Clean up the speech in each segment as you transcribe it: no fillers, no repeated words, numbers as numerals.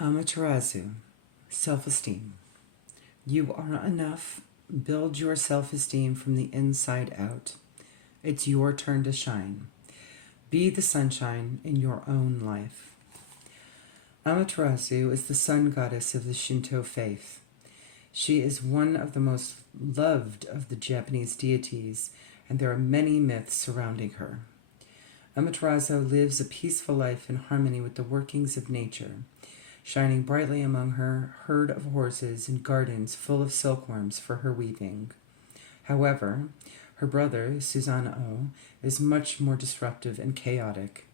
Amaterasu, self-esteem. You are enough. Build your self-esteem from the inside out. It's your turn to shine. Be the sunshine in your own life. Amaterasu is the sun goddess of the Shinto faith. She is one of the most loved of the Japanese deities, and there are many myths surrounding her. Amaterasu lives a peaceful life in harmony with the workings of nature, shining brightly among her herd of horses and gardens full of silkworms for her weaving. However, her brother, Susanoo, is much more disruptive and chaotic.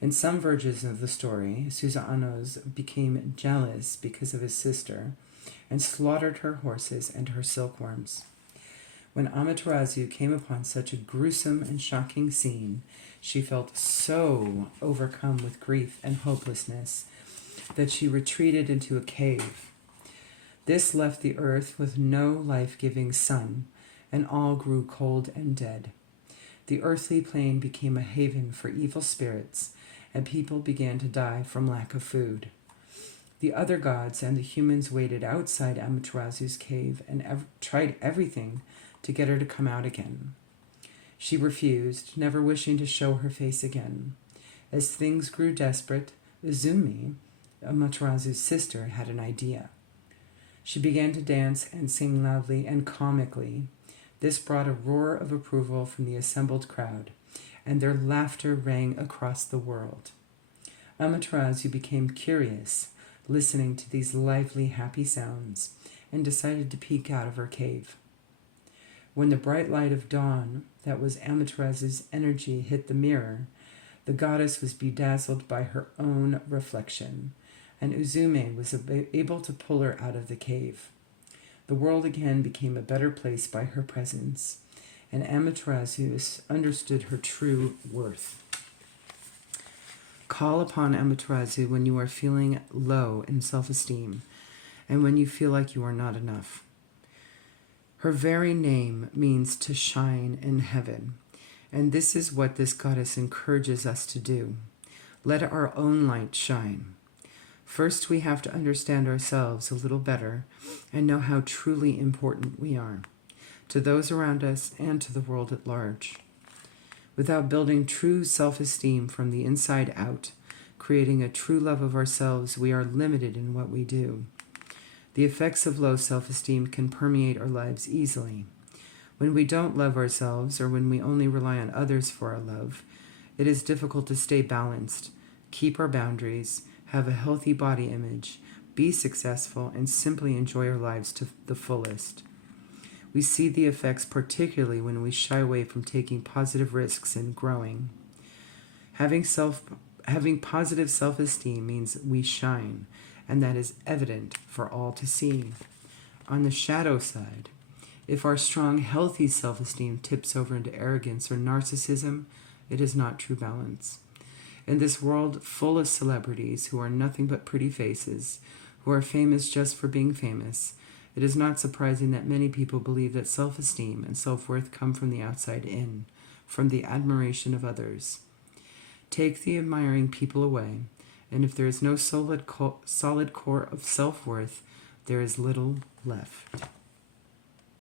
In some versions of the story, Susanoo became jealous because of his sister and slaughtered her horses and her silkworms. When Amaterasu came upon such a gruesome and shocking scene, she felt so overcome with grief and hopelessness that she retreated into a cave. This left the earth with no life-giving sun, and all grew cold and dead. The earthly plane became a haven for evil spirits, and people began to die from lack of food. The other gods and the humans waited outside Amaterasu's cave and tried everything to get her to come out again. She refused, never wishing to show her face again. As things grew desperate, Izumi, Amaterasu's sister, had an idea. She began to dance and sing loudly and comically. This brought a roar of approval from the assembled crowd, and their laughter rang across the world. Amaterasu became curious, listening to these lively, happy sounds, and decided to peek out of her cave. When the bright light of dawn that was Amaterasu's energy hit the mirror, the goddess was bedazzled by her own reflection, and Uzume was able to pull her out of the cave. The world again became a better place by her presence, and Amaterasu understood her true worth. Call upon Amaterasu when you are feeling low in self-esteem and when you feel like you are not enough. Her very name means to shine in heaven, and this is what this goddess encourages us to do. Let our own light shine. First, we have to understand ourselves a little better and know how truly important we are, to those around us and to the world at large. Without building true self-esteem from the inside out, creating a true love of ourselves, we are limited in what we do. The effects of low self-esteem can permeate our lives easily. When we don't love ourselves, or when we only rely on others for our love, it is difficult to stay balanced, keep our boundaries, have a healthy body image, be successful, and simply enjoy our lives to the fullest. We see the effects particularly when we shy away from taking positive risks and growing. Having positive self-esteem means we shine, and that is evident for all to see. On the shadow side, if our strong, healthy self-esteem tips over into arrogance or narcissism, it is not true balance. In this world full of celebrities who are nothing but pretty faces, who are famous just for being famous, it is not surprising that many people believe that self-esteem and self-worth come from the outside in, from the admiration of others. Take the admiring people away, and if there is no solid core of self-worth, there is little left.